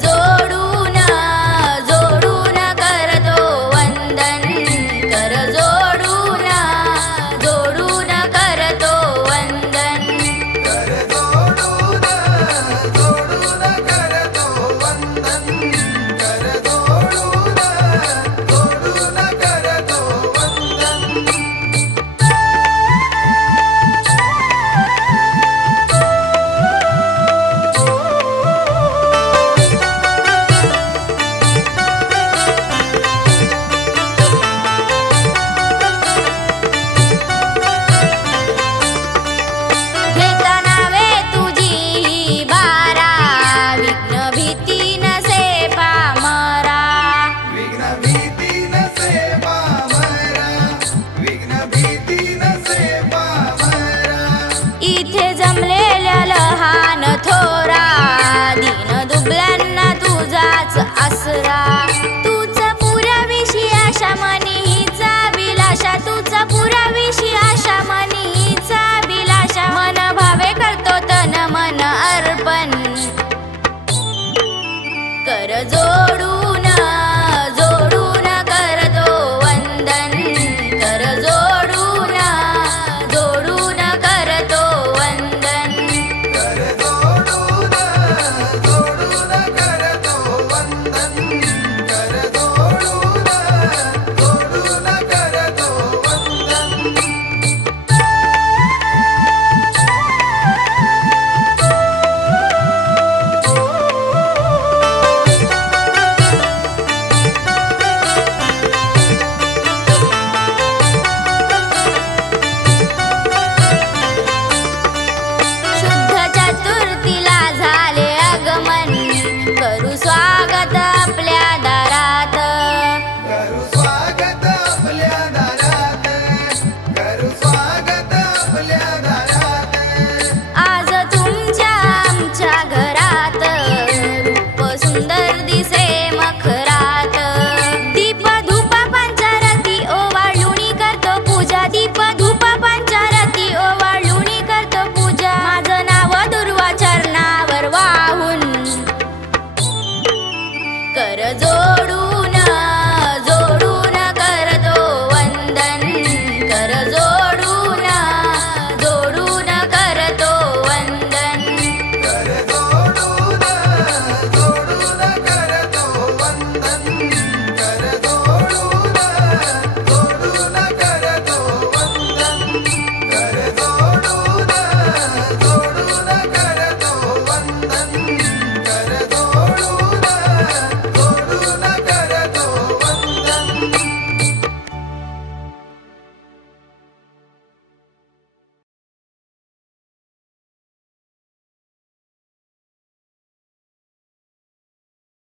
जोडून जोडून करतो वंदन, कर जोडून जोडून करतो वंदन, कर जोडून जोडून करतो वंदन, कर जोडून जोडून करतो वंदन। घेताना वे तुझी बारा, विघ्न भीती नसे पामरा, विघ्न भीती नसे पामरा, विघ्न भीती नसे पामरा। इथे जमलेल्या लहान थोरा, दीन दुबल्यांना तुझाच आसरा, तूच पुराविशी आशा मनी हिचा विलाशा, तूच पुराविशी आशा मनी हिचा विलाशा, मन भावे करतो तन मन अर्पण, कर जोडून जोडून करतो वंदन, कर जोडून जोडून करतो वंदन, कर जोडून जोडून करतो वंदन, कर जोडून जोडून करतो वंदन। शुद्ध चतुर्थीला झाले आगमन, करू स्वागत आपल्या दारात, करू स्वागत आपल्या दारात, करू स्वागत आपल्या दारात। आज तुमच्या आमच्या घरात, रूप सुंदर दिसे मखरात, दीप धूप पंचारती ओवाळूनी करतो पूजा, दीप धूप पंचारती ओवाळूनी करतो पूजा, माझं नाव दुर्वा चरणावर वाहून, कर जो